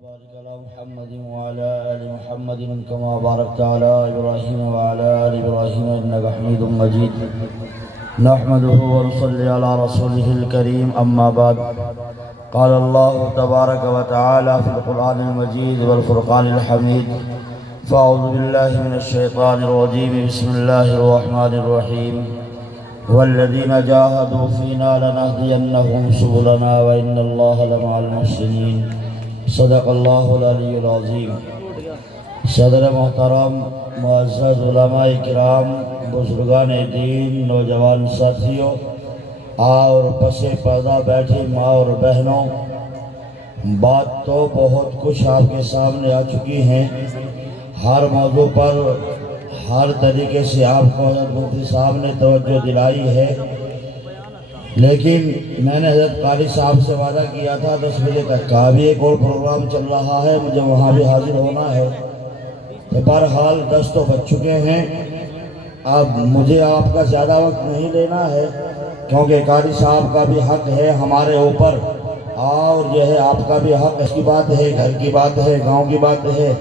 وبارك على محمد وعلى آل محمد كما باركت على إبراهيم وعلى آل إبراهيم إنك حميد مجيد. نحمده ونصلي على رسوله الكريم. أما بعد، قال الله تبارك وتعالى في القرآن المجيد والفرقان الحميد: فأعوذ بالله من الشيطان الرجيم. بسم الله الرحمن الرحيم. والذين جاهدوا فينا لنهدينهم سبلنا وإن الله لمع المحسنين. صدق اللہ العلی العظیم. صدر محترم، معزز علماء کرام، بزرگان دین، نوجوان ساتھیوں اور پس پردہ بیٹھی ماں اور بہنوں، بات تو بہت کچھ آپ کے سامنے آ چکی ہیں. ہر موضوع پر ہر طریقے سے آپ کو حضرت مفتی صاحب نے توجہ دلائی ہے، لیکن میں نے حضرت قاری صاحب سے وعدہ کیا تھا 10 بجے تک کا. ابھی ایک اور پروگرام چل رہا ہے، مجھے وہاں بھی حاضر ہونا ہے. بہرحال 10 تو بج چکے ہیں. اب مجھے آپ کا زیادہ وقت نہیں لینا ہے، کیونکہ قاری صاحب کا بھی حق ہے ہمارے اوپر، اور جو ہے آپ کا بھی حق. اس کی بات ہے، گھر کی بات ہے، گاؤں کی بات ہے،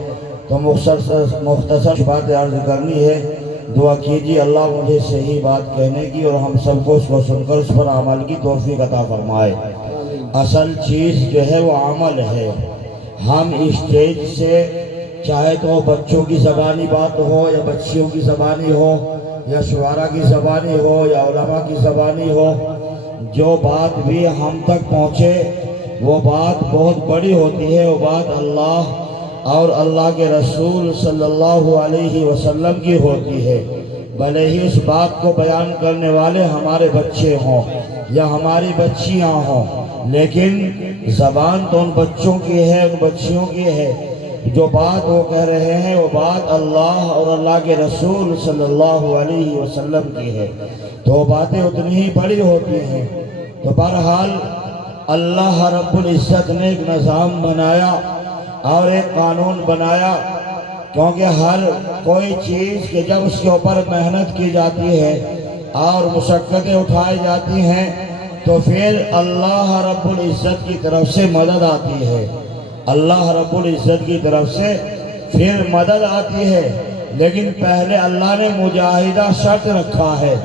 تو مختصر باتیں عرض کرنی ہے. دعا کیجیے اللہ مجھے صحیح بات کہنے کی اور ہم سب کو اس کو سن کر اس پر عمل کی توفیق عطا فرمائے. اصل چیز جو ہے وہ عمل ہے. ہم اسٹیج سے چاہے تو بچوں کی زبانی بات ہو یا بچیوں کی زبانی ہو یا شعراء کی زبانی ہو یا علماء کی زبانی ہو، جو بات بھی ہم تک پہنچے وہ بات بہت بڑی ہوتی ہے. وہ بات اللہ اور اللہ کے رسول صلی اللہ علیہ وسلم کی ہوتی ہے. بھلے ہی اس بات کو بیان کرنے والے ہمارے بچے ہوں یا ہماری بچیاں ہوں، لیکن زبان تو ان بچوں کی ہے، ان بچیوں کی ہے. جو بات وہ کہہ رہے ہیں وہ بات اللہ اور اللہ کے رسول صلی اللہ علیہ وسلم کی ہے، تو باتیں اتنی ہی بڑی ہوتی ہیں. تو بہرحال اللہ رب العزت نے ایک نظام بنایا اور ایک قانون بنایا، کیونکہ ہر کوئی چیز کہ جب اس کے اوپر محنت کی جاتی ہے اور مشقتیں اٹھائی جاتی ہیں تو پھر اللہ رب العزت کی طرف سے مدد آتی ہے. اللہ رب العزت کی طرف سے پھر مدد آتی ہے. لیکن پہلے اللہ نے مجاہدہ شرط رکھا ہے.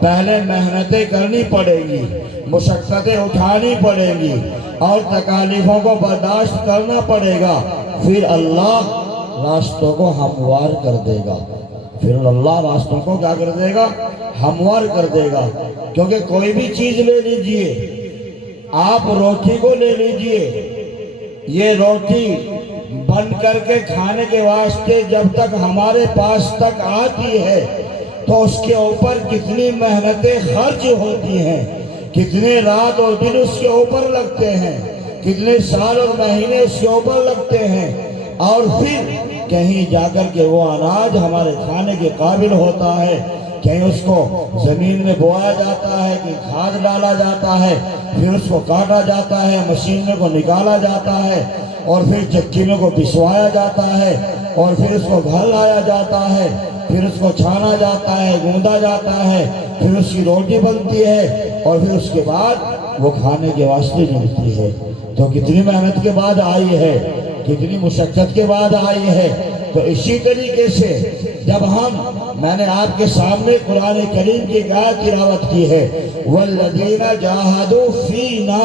پہلے محنتیں کرنی پڑے گی، مشقتیں اٹھانی پڑے گی اور تکالیفوں کو برداشت کرنا پڑے گا. پھر اللہ راستوں کو ہموار کر دے گا. پھر اللہ راستوں کو کیا کر دے گا؟ ہموار کر دے گا. کیونکہ کوئی بھی چیز لے لیجئے، آپ روٹی کو لے لیجئے، یہ روٹی بن کر کے کھانے کے واسطے جب تک ہمارے پاس تک آتی ہے تو اس کے اوپر کتنی محنتیں خرچ ہوتی ہیں، کتنے رات اور دن اس کے اوپر لگتے ہیں، کتنے سال اور مہینے اس کے اوپر لگتے ہیں، اور پھر کہیں جا کر کے وہ اناج ہمارے کھانے کے قابل ہوتا ہے. کہیں اس کو زمین میں بویا جاتا ہے، کہیں کھاد ڈالا جاتا ہے، پھر اس کو کاٹا جاتا ہے، مشین میں کو نکالا جاتا ہے، اور پھر چکی میں کو پسوایا جاتا ہے، اور پھر اس کو گھر لایا جاتا ہے، پھر اس کو چھانا جاتا ہے، گوندا جاتا ہے، پھر اس کی روٹی بنتی ہے، اور پھر اس کے بعد وہ کھانے کے واسطے ملتی ہے. تو کتنی محنت کے بعد آئی ہے، کتنی مشقت کے بعد آئی ہے. تو اسی طریقے سے جب میں نے آپ کے سامنے قرآن کریم کی آیت تلاوت کی ہے، والذین جاہدوا فینا،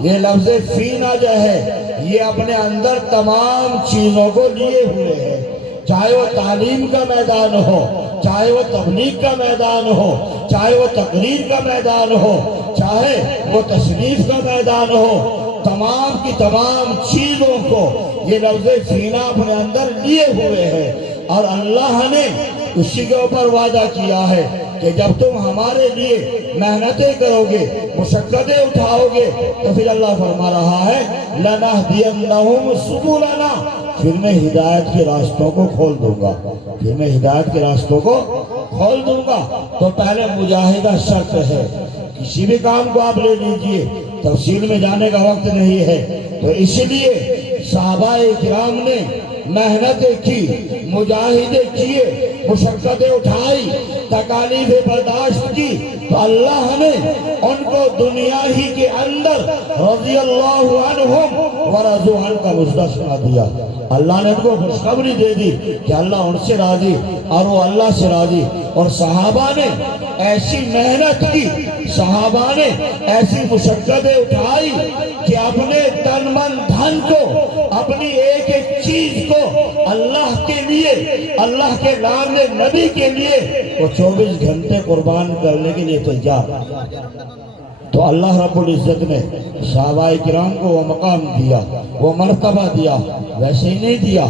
یہ لفظ فینا جو ہے یہ اپنے اندر تمام چیزوں کو لیے ہوئے ہے. چاہے وہ تعلیم کا میدان ہو، چاہے وہ تبلیغ کا میدان ہو، چاہے وہ تقریر کا میدان ہو، چاہے وہ تصنیف کا میدان ہو، تمام کی تمام چیزوں کو یہ لفظ فینا اپنے اندر لیے ہوئے ہے. اور اللہ نے اسی کے اوپر وعدہ کیا ہے کہ جب تم ہمارے لیے محنتیں کرو گے، مشقتیں اٹھاؤ گے، تو پھر اللہ فرما رہا ہے لَنَهْدِيَنَّهُمْ سُبُلَنَا، پھر میں ہدایت کے راستوں کو کھول دوں گا. پھر میں ہدایت کے راستوں کو کھول دوں گا. تو پہلے مجاہدہ شرط ہے. کسی بھی کام کو آپ لے لیجئے، تفصیل میں جانے کا وقت نہیں ہے. تو اس لیے صحابہ کرام نے محنتیں کی، مجاہدے کیے، مشقتیں اٹھائی، تکالیفیں برداشت کی، تو اللہ نے ان کو دنیا ہی کے اندر رضی اللہ عنہم ورضوا عنہ کا وعدہ سنا دیا۔ اللہ نے ان کو خوشخبری دے دی کہ اللہ ان سے راضی اور وہ اللہ سے راضی۔ اور صحابہ نے ایسی محنت کی، صحابہ نے ایسی مشقتیں اٹھائی کہ اپنے تن من دھن کو، اپنی ایک ایک چیز کو اللہ کے لیے، اللہ کے نام نبی کے لیے وہ 24 گھنٹے قربان کرنے کے لیے تیار۔ تو اللہ رب العزت نے صحابہ کرام کو وہ مقام دیا، وہ مرتبہ دیا، ویسے ہی نہیں دیا،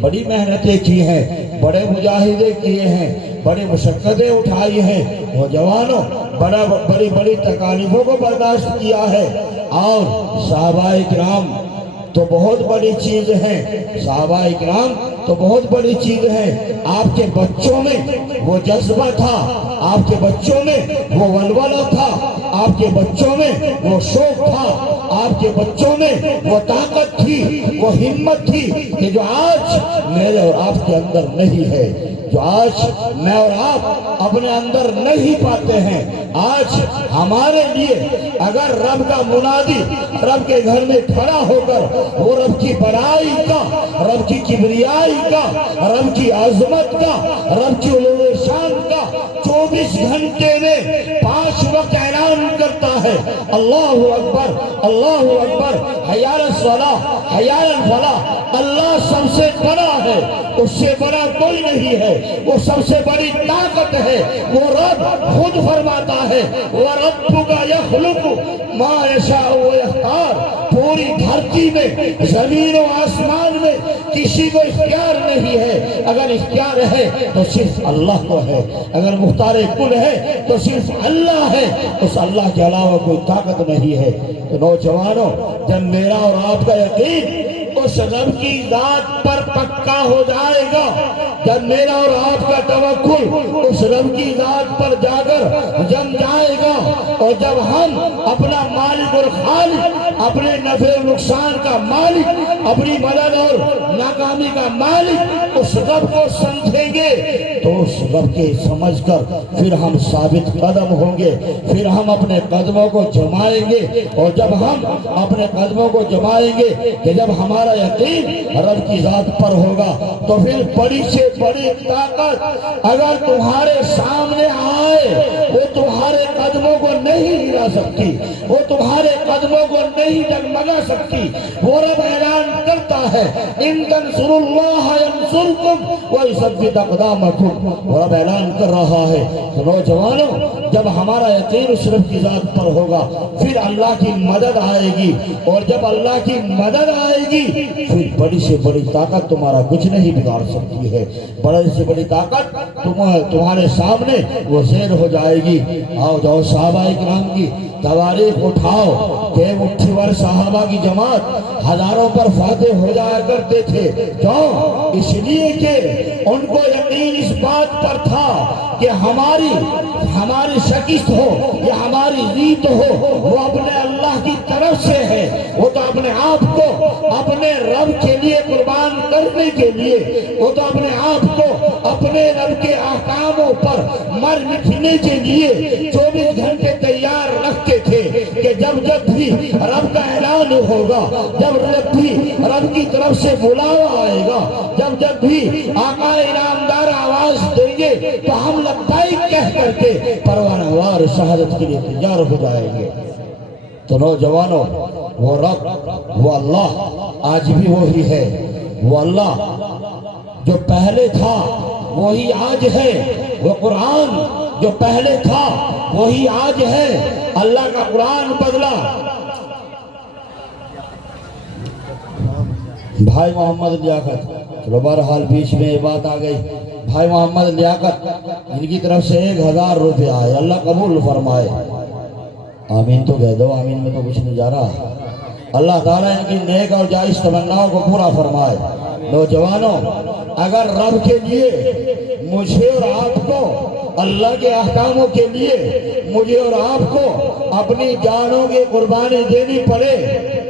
بڑی محنتیں کی ہیں، بڑے مجاہدے کیے ہیں، بڑی مشقتیں اٹھائی ہیں، نوجوانوں بڑی بڑی تکالیفوں کو برداشت کیا ہے۔ اور صحابہ کرام تو بہت بڑی چیز ہیں، صحابہ کرام تو بہت بڑی چیز ہے۔ آپ کے بچوں میں وہ جذبہ تھا، آپ کے بچوں میں وہ ولولہ تھا، آپ کے بچوں میں وہ شوق تھا، آپ کے بچوں میں وہ طاقت تھی، وہ ہمت تھی کہ جو آج میرے اور آپ کے اندر نہیں ہے، جو آج میں اور آپ اپنے اندر نہیں پاتے ہیں۔ آج ہمارے لیے اگر رب کا منادی رب کے گھر میں کھڑا ہو کر وہ رب کی بڑائی کا، رب کی کبریائی کا، رب کی عظمت کا، رب کی علو شان کا 24 گھنٹے میں 5 وقت اعلان کرتا ہے، اللہ اکبر اللہ اکبر، حی علی الصلاۃ حی علی الفلاح، اللہ سب سے بڑا ہے، اس سے بڑا کوئی نہیں ہے، وہ سب سے بڑی طاقت ہے۔ وہ رب خود فرماتا ہے وَرَبُّكَ يَخْلُقُ مَا يَشَاءُ وَيَخْتَارُ، پوری دھرتی میں، زمین و آسمان میں کسی کو اختیار نہیں ہے، اگر اختیار ہے تو صرف اللہ کو ہے، اگر مختار کل ہے تو صرف اللہ ہے، اس اللہ کے علاوہ کوئی طاقت نہیں ہے۔ تو نوجوانوں، جب میرا اور آپ کا یقین اس رب کی ذات پر پکا ہو جائے گا، جب میرا اور آپ کا توکل اس رب کی ذات پر جا کر جم جائے گا، اور جب ہم اپنا مالک اور خالق، اپنے نفع و نقصان کا مالک، اپنی مدد اور ناکامی کا مالک اس رب کو سمجھیں گے، تو اس رب کے سمجھ کر پھر ہم ثابت قدم ہوں گے، پھر ہم اپنے قدموں کو جمائیں گے۔ اور جب ہم اپنے قدموں کو جمائیں گے کہ جب ہمارا یقین رب کی ذات پر ہوگا، تو پھر بڑی سے بڑی طاقت اگر تمہارے سامنے آئے، وہ تمہارے قدموں کو نہیں ہلا سکتی، وہ تمہارے قدموں کو نہیں ڈگمگا سکتی۔ وہ رب اعلان کرتا ہے ان تنصروا اللہ ینصرکم ویثبت اقدامکم، وہ رب اعلان کر رہا ہے۔ نوجوانوں، جب ہمارا یقین اس رب کی ذات پر ہوگا، پھر اللہ کی مدد آئے گی، اور جب اللہ کی مدد آئے گی، پھر بڑی سے بڑی طاقت تمہارا کچھ نہیں بگاڑ سکتی ہے، بڑی سے بڑی طاقت تمہارے سامنے وہ زیر ہو جائے گی۔ آؤ جاؤ صحابہ کرام کی تواریخ اٹھاؤ کہ مٹھی ور صحابہ کی جماعت ہزاروں پر فاتح ہو جایا کرتے تھے، کیوں؟ اس لیے کہ ان کو یقین اس بات پر تھا کہ ہماری شکست ہو یا ہماری جیت ہو، وہ اپنے اللہ کی طرف سے ہے۔ وہ تو اپنے آپ کو اپنے رب کے لیے قربان کرنے کے لیے، وہ تو اپنے آپ کو اپنے رب کے احکاموں پر مر مٹنے کے لیے 24 گھنٹے تیار رکھتے تھے کہ جب بھی رب کا اعلان ہوگا، جب بھی رب کی طرف سے بلاوا آئے گا، جب بھی آقا انعامدار آواز دیں گے، تو ہم لبیک کہہ کر کے پروانہ وار شہادت کے لیے تیار ہو جائیں گے۔ تو نوجوانوں، وہ رب، وہ اللہ آج بھی وہی ہے، وہ اللہ جو پہلے تھا وہی آج ہے، وہ قرآن جو پہلے تھا وہی آج ہے۔ اللہ کا قرآن بدلا۔ بھائی محمد لیاقت، چلو بہرحال بیچ میں یہ بات آ گئی، بھائی محمد لیاقت ان کی طرف سے 1000 روپے آئے، اللہ قبول فرمائے۔ آمین تو کہہ دو، آمین میں تو کچھ نہیں جا رہا۔ اللہ تعالیٰ ان کی نیک اور جائز تمناؤں کو پورا فرمائے۔ نوجوانوں، اگر رب کے لیے مجھے اور آپ کو، اللہ کے احکاموں کے لیے مجھے اور آپ کو اپنی جانوں کی قربانی دینی پڑے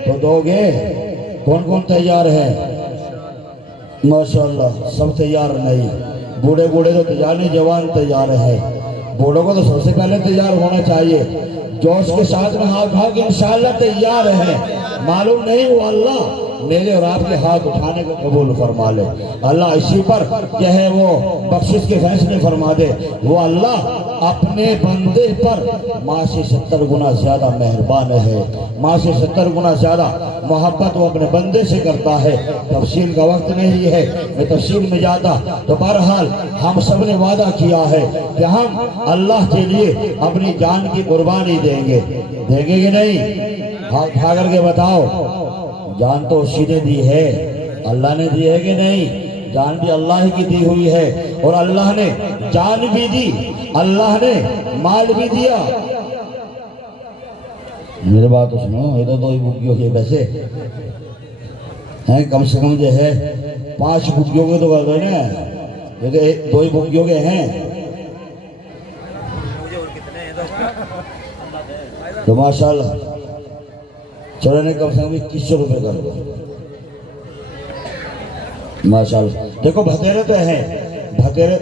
تو دو گے؟ کون کون تیار ہے؟ ماشاءاللہ سب تیار نہیں، بوڑھے بوڑھے تو تیار نہیں، جوان تیار ہے۔ بوڑھوں کو تو سب سے پہلے تیار ہونا چاہیے، جوش کے ساتھ میں ہاتھ اٹھا کے انشاءاللہ تیار ہے۔ معلوم نہیں وہ اللہ میرے اور آپ کے ہاتھ اٹھانے کو قبول فرما لے، اللہ اسی پر کہ ہے وہ بخشش کے فیصلے فرما دے۔ وہ اللہ اپنے بندے پر ماں سے 70 گنا زیادہ مہربان ہے، ماں سے 70 گنا زیادہ محبت وہ اپنے بندے سے کرتا ہے۔ تفصیل کا وقت نہیں ہے، میں تفصیل میں جاتا تو بہرحال ہم سب نے وعدہ کیا ہے کہ ہم اللہ کے لیے اپنی جان کی قربانی دیں گے کہ نہیں؟ ہاتھ اٹھا کر کے بتاؤ، جان تو اسی نے دی ہے، اللہ نے دی ہے کہ نہیں؟ جان بھی اللہ ہی کی دی ہوئی ہے، اور اللہ نے جان بھی دی، اللہ نے مال بھی دیا۔ میرے بات تو سنو، یہ تو دو ہی بکیوں کے پیسے ہیں، کم سے کم جو ہے 5 بکیوں کے تو کر گئے نا، لیکن 2 ہی بکیوں کے ہیں تو ماشاءاللہ چلو نے کم سے کم 2100 روپے کر دو ماشاءاللہ۔ دیکھو بھتیرے تو ہیں، بھتیرے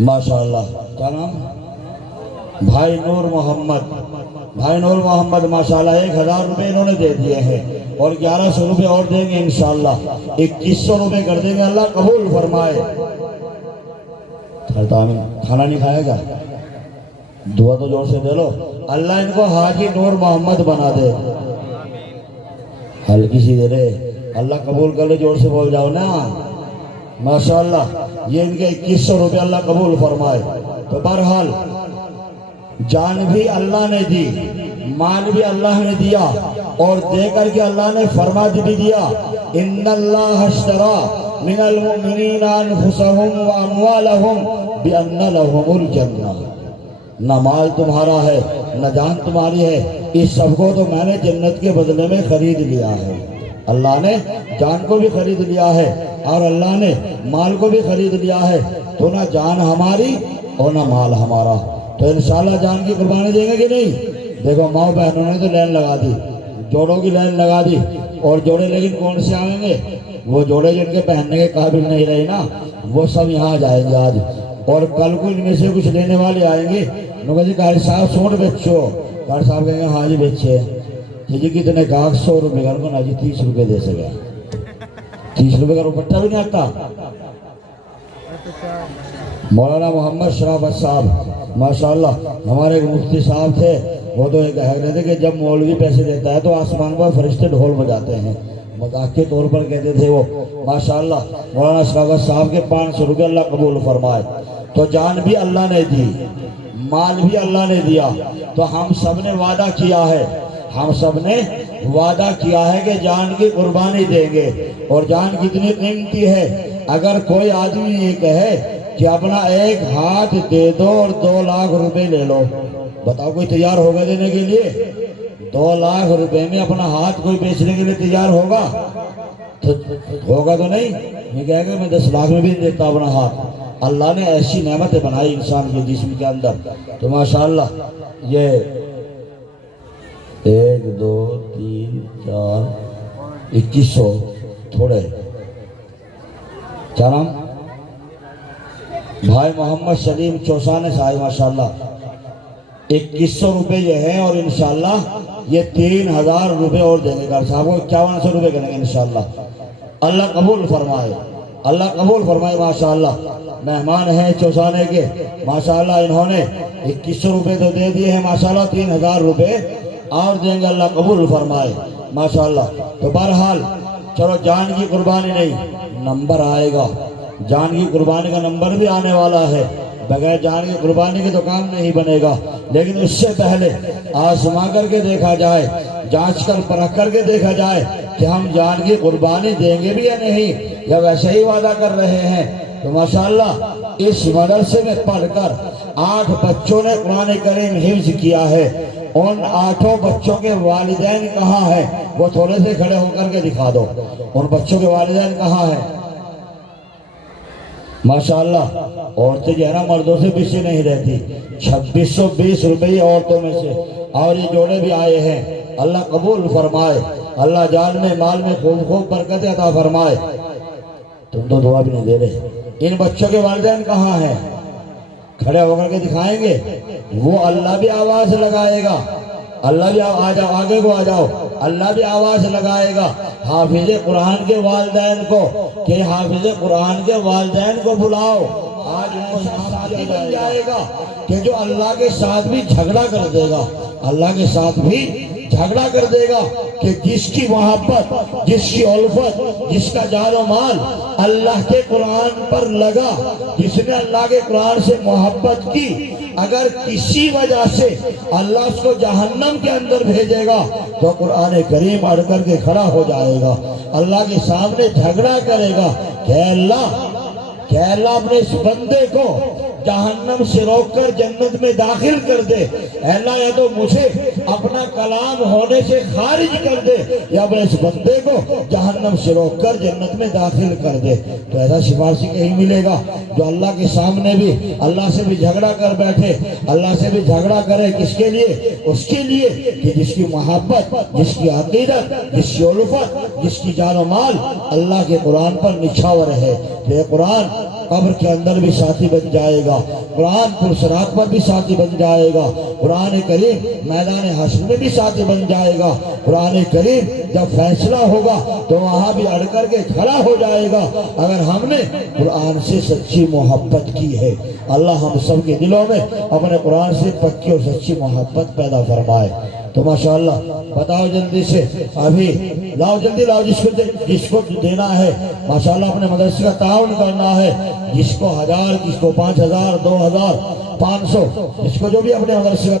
ماشاءاللہ، کیا نام؟ بھائی نور محمد، بھائی نور محمد ماشاءاللہ 1000 روپے انہوں نے دے دیے ہیں، اور 1100 روپے اور دیں گے انشاءاللہ، 2100 روپے کر دیں گے، اللہ قبول فرمائے۔ کھانا نہیں کھائے گا؟ دعا تو جوڑ سے دے لو، اللہ ان کو حاجی نور محمد بنا دے، ہلکی سی دے رہے، اللہ قبول کر لے، جوڑ سے بول جاؤ نا ماشاءاللہ۔ یہ ان کے 2100 روپے اللہ قبول فرمائے۔ تو بہرحال جان بھی اللہ نے دی، مال بھی اللہ نے دیا، اور دے کر کے اللہ نے فرما بھی دیا، ان اللہ اشترا من المؤمنین انفسهم واموالهم بان لهم الجنہ۔ نہ مال تمہارا ہے نہ جان تمہاری ہے، اس سب کو تو میں نے جنت کے بدلے میں خرید لیا ہے۔ اللہ نے جان کو بھی خرید لیا ہے اور اللہ نے مال کو بھی خرید لیا ہے، تو نہ جان ہماری اور نہ مال ہمارا، تو انشاءاللہ جان کی قربانی دیں گے کہ نہیں؟ دیکھو ماں بہنوں نے تو لائن لگا دی، جوڑوں کی لائن لگا دی، اور جوڑے لیکن کون سے آئیں گے؟ وہ جوڑے جن کے پہننے کے قابل نہیں رہے نا، وہ سب یہاں جائیں گے آج، اور کل کو ان میں سے کچھ لینے والے آئیں گے، انہوں نے کہا جی صاحب سوٹ بیچو، کار صاحب کہیں گے ہاں جی بیچے، جی کتنے کہا 100 روپے کا، نا جی 30 روپے دے سکے، 30 روپے کا روپٹہ بھی نہیں آتا۔ مولانا محمد شرافت صاحب ماشاءاللہ ہمارے ایک مفتی صاحب تھے، وہ تو یہ کہہ رہے تھے کہ جب مولوی پیسے دیتا ہے تو آسمان پر فرشتے ڈھول بجاتے ہیں، مذاق کے طور پر کہتے تھے وہ ماشاءاللہ۔ مولانا شرافت صاحب کے 500 روپے اللہ قبول فرمائے۔ تو جان بھی اللہ نے دی، مال بھی اللہ نے دیا، تو ہم سب نے وعدہ کیا ہے، ہم سب نے وعدہ کیا ہے کہ جان کی قربانی دیں گے، اور جان کتنی قیمتی ہے۔ اگر کوئی آدمی یہ کہے کہ اپنا 1 ہاتھ دے دو اور 2 لاکھ روپے لے لو، بتاؤ کوئی تیار ہوگا دینے کے لیے؟ 2 لاکھ روپے میں اپنا ہاتھ کوئی بیچنے کے لیے تیار ہوگا؟ ہوگا تو نہیں، یہ کہے گا میں 10 لاکھ میں بھی نہیں دیتا اپنا ہاتھ۔ اللہ نے ایسی نعمتیں بنائی انسان کے جسم کے اندر، تو ماشاءاللہ یہ 1 2 3 4 2100 تھوڑے، کیا نام؟ بھائی محمد سلیم چوسانے صاحب ماشاءاللہ 2100 روپے یہ ہیں، اور انشاءاللہ یہ 3000 روپے اور دیں گے، گھر صاحب کو 5100 روپے کریں گے انشاءاللہ۔ اللہ قبول فرمائے، اللہ قبول فرمائے ماشاءاللہ۔ مہمان ہیں چوسانے کے ماشاءاللہ، انہوں نے 2100 روپے تو دے دیے ہیں ماشاءاللہ، 3000 روپے اور دیں گے، اللہ قبول فرمائے ماشاءاللہ۔ تو بہرحال چلو جان کی قربانی نہیں، نمبر آئے گا، جان کی قربانی کا نمبر بھی آنے والا ہے، بغیر جان کی قربانی کے تو کام نہیں بنے گا، لیکن اس سے پہلے آزما کر کے دیکھا جائے، جانچ کر پرکھ کر کے دیکھا جائے کہ ہم جان کی قربانی دیں گے بھی یا نہیں، یا ویسے ہی وعدہ کر رہے ہیں۔ تو ماشاءاللہ اس مدرسے میں پڑھ کر 8 بچوں نے قرآن کریم حفظ کیا ہے، ان 8 بچوں کے والدین کہاں ہیں؟ وہ تھوڑے سے کھڑے ہو کر کے دکھا دو، ان بچوں کے والدین کہاں ہیں؟ ماشاءاللہ عورتیں جو ہے نا مردوں سے پیچھے نہیں رہتی، 2620 روپے عورتوں میں سے، اور یہ جوڑے بھی آئے ہیں، اللہ قبول فرمائے، اللہ جان میں مال میں خوب خوب برکت عطا فرمائے۔ تم تو دعا بھی نہیں دے رہے. ان بچوں کے والدین کہاں ہیں؟ کھڑے ہو کر کے دکھائیں گے. وہ اللہ بھی آواز لگائے گا. اللہ بھی آ جاؤ, آگے کو آ جاؤ. اللہ بھی آواز لگائے گا حافظ قرآن کے والدین کو کہ حافظ قرآن کے والدین کو بلاؤ. آج ان کو ساتھی بن جائے گا کہ جو اللہ کے ساتھ بھی جھگڑا کر دے گا. اللہ کے ساتھ بھی جھگڑا کر دے گا کہ جس کی محبت, جس کی الفت, جس کا جان و مال اللہ کے قرآن پر لگا, جس نے اللہ کے قرآن سے محبت کی, اگر کسی وجہ سے اللہ اس کو جہنم کے اندر بھیجے گا تو قرآن کریم اڑ کر کے کھڑا ہو جائے گا, اللہ کے سامنے جھگڑا کرے گا کہ اللہ اپنے اس بندے کو جہنم سے روک کر جنت میں داخل کر دے. اللہ یا تو مجھے اپنا کلام ہونے سے خارج کر دے یا اپنے اس بندے کو جہنم سے روک کر جنت میں داخل کر دے. تو ایسا سفارشی کہیں ملے گا جو اللہ کے سامنے بھی اللہ سے بھی جھگڑا کر بیٹھے, اللہ سے بھی جھگڑا کرے. کس کے لیے؟ اس کے لیے کہ جس کی محبت, جس کی عقیدت, جس کی الفت, جس کی جان و مال اللہ کے قرآن پر نچھاور ہے. یہ قرآن قبر کے اندر بھی ساتھی بن جائے گا, قرآن پرصراط پر بھی ساتھی بن جائے گا, قرآن کریم میدان حشر میں بھی ساتھی بن جائے گا. قرآن کریم جب فیصلہ ہوگا تو وہاں بھی اڑ کر کے کھڑا ہو جائے گا اگر ہم نے قرآن سے سچی محبت کی ہے. اللہ ہم سب کے دلوں میں اپنے قرآن سے پکی اور سچی محبت پیدا فرمائے. تو ماشاءاللہ بتاؤ جلدی سے, ابھی لاؤ, جلدی لاؤ, جس کو دینا ہے ماشاءاللہ اپنے مدرسے کا تعاون کرنا ہے. جس کو 1000, جس کو 5000, 2000, 500, جس کو جو بھی اپنے مدرسے کا